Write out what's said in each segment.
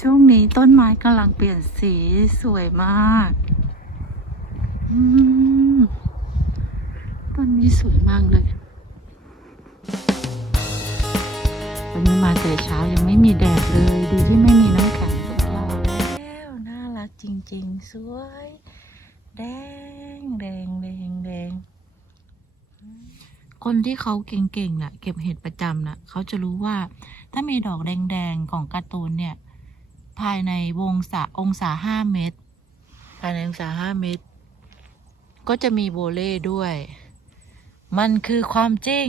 ช่วงนี้ต้นไม้กำลังเปลี่ยนสีสวยมากอืมต้นนี้สวยมากเลย วันนี้มาแต่เช้ายังไม่มีแดดเลย ดีที่ไม่มีน้ำแข็งตกเราแล้วน่ารักจริง ๆ สวย แดงแดงแดงแดงคนที่เขาเก่งๆน่ะ เก็บเห็ดประจำน่ะ เขาจะรู้ว่าถ้ามีดอกแดงๆของการ์ตูนเนี่ย ภายในวงศาองศาห้าเมตร ภายในองศาห้าเมตร ก็จะมีโบเล่ด้วย มันคือความจริง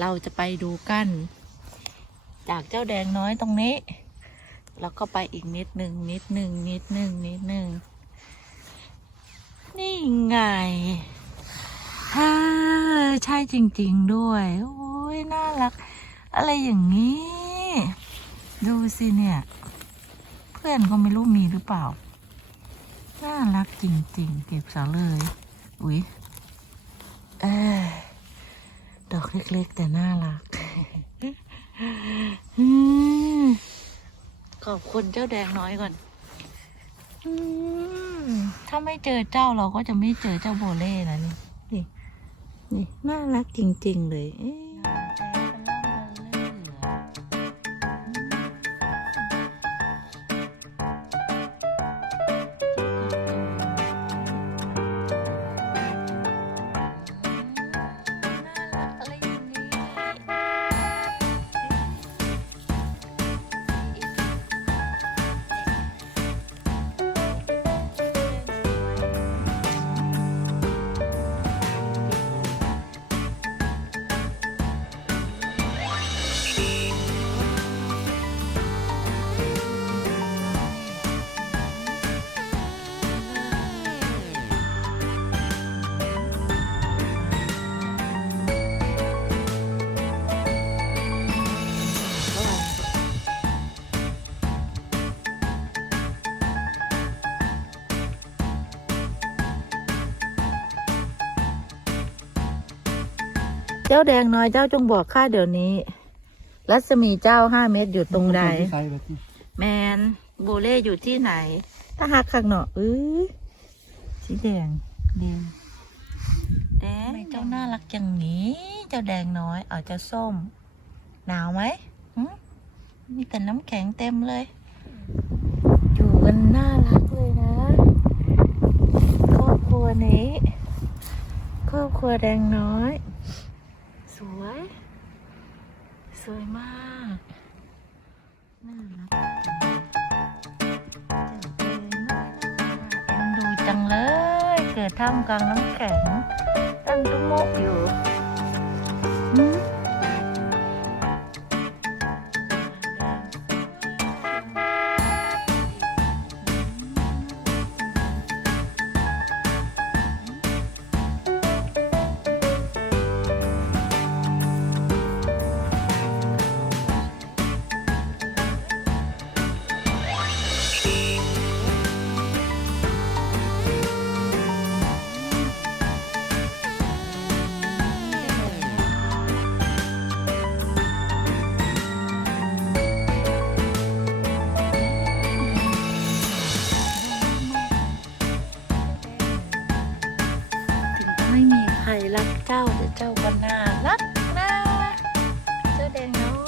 เราจะไปดูกัน จากเจ้าแดงน้อยตรงนี้ แล้วก็ไปอีกนิดหนึ่งนิดหนึ่งนิดหนึ่งนิดหนึ่งนี่ไงฮ่าใช่จริง ๆ ด้วย โอ้ยน่ารัก อะไรอย่างนี้ ดูสิเนี่ยเพื่อนก็ไม่รู้มีหรือเปล่า น่ารักจริง ๆ เก็บสาเลย อุ๊ย เออดอกเล็ก ๆ แต่น่ารักอืมขอบคุณเจ้าแดงน้อยก่อนอืมถ้าไม่เจอเจ้าเราก็จะไม่เจอเจ้าโบเล่นะนี่ นี่นี่น่ารักจริง ๆ เลย เอ๊ เจ้าแดงน้อยเจ้าจงบอกข้าเดี๋ยวนี้ รัศมีเจ้าห้าเมตรอยู่ตรงใดใส่แบบนี้แมนโบเล่อยู่ที่ไหน ถ้าหักข้างนอกเอ้ยสีแดงแดงแดงทำไมเจ้าน่ารักอย่างนี้ เจ้าแดงน้อยเอาเจ้าส้ม หนาวไหมหึมีแต่น้ำแข็งเต็มเลย อยู่กันน่ารักเลยนะ ครอบครัวนี้ ครอบครัวแดงน้อย สวย สวยมาก น่ารักจังเอ็นดูจังเลย เกิดท่ามกลางน้ำแข็ง ตั้งตุ้มกอยู่ ใครรักเจ้าเดี๋ยวเจ้าก็น่ารักนะเจ้าแดงเนาะ